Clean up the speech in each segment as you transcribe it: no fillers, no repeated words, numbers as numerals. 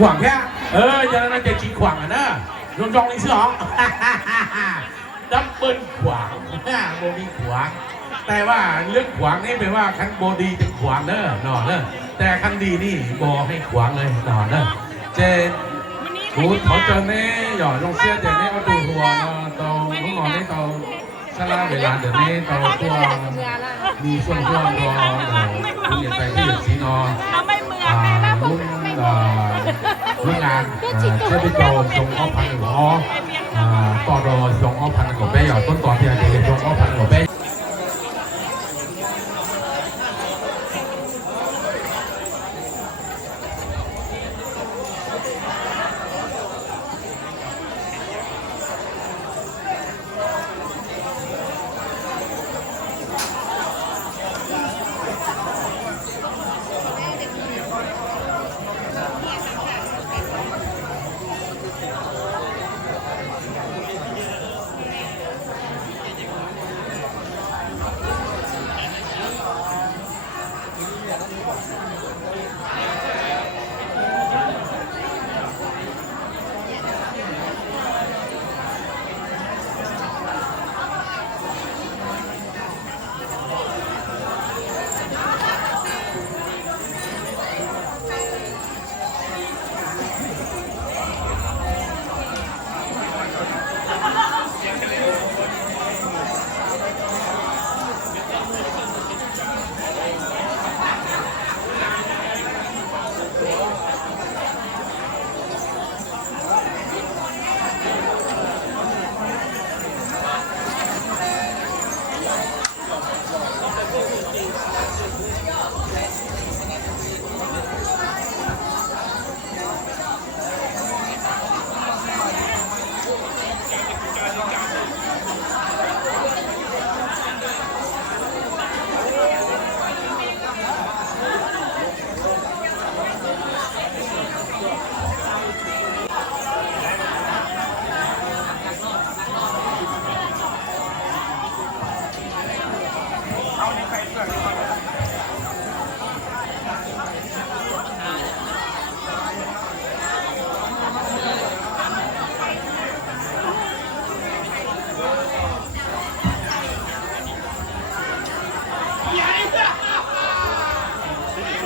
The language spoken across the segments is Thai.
ขวางแค่ยังนั่นจะจีขวางอ่ะนะลงจองนี่สิหรอดับเบิลขวางโบมีขวางแต่ว่าเรื่องขวางนี่แปลว่าคันโบดีจะขวางเนอะหนอเนอะแต่คันดีนี่โบให้ขวางเลยหนอเนอะเจหูถอดเจอเน่หย่อลงเสี้ยเจเน่ก็ดูหัวเนาะตรงหัวนอนนี่ตรงชาลาเวลาเดี๋ยวนี้ตรงตัวมีช่วงตัวคุณเรียนไปที่อยู่สีนอรุ่นงานเชื่อไปโจทรงอ้อพันหรืออ้อต่อรอทรงอ้อพันกับเป้หย่อต้นตอนที่อาจจะเห็นทรงอ้อพันกับเป้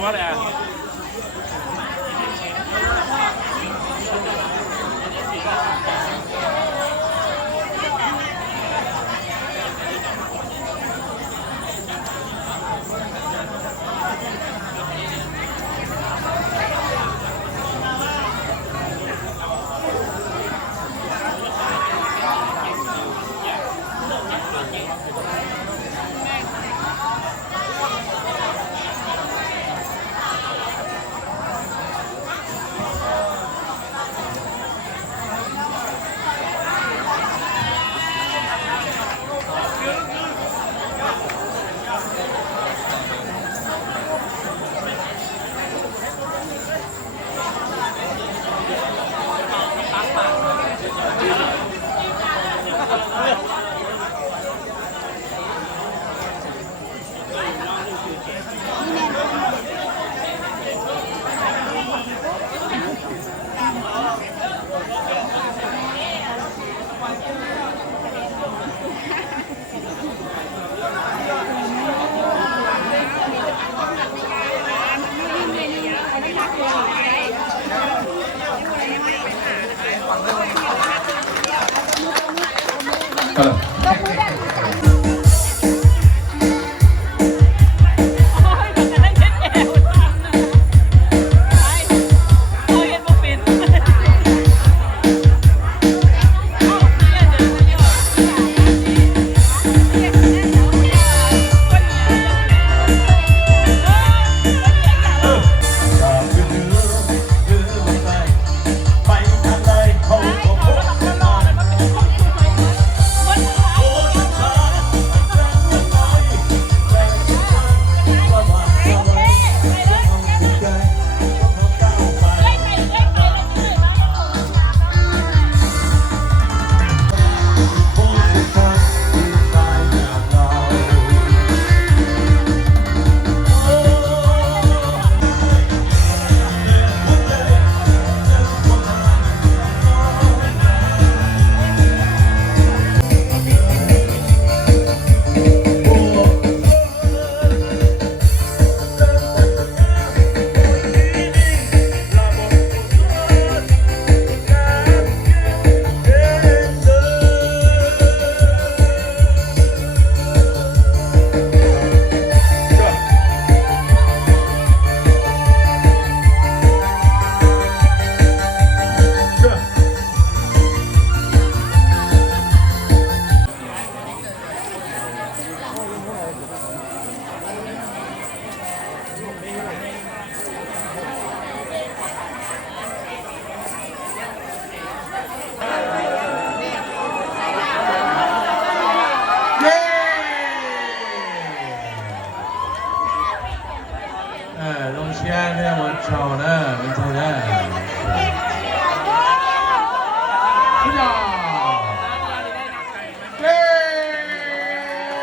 What a ต้องเชียร์เนี่ยวันเช้านะไม่ใช่นะ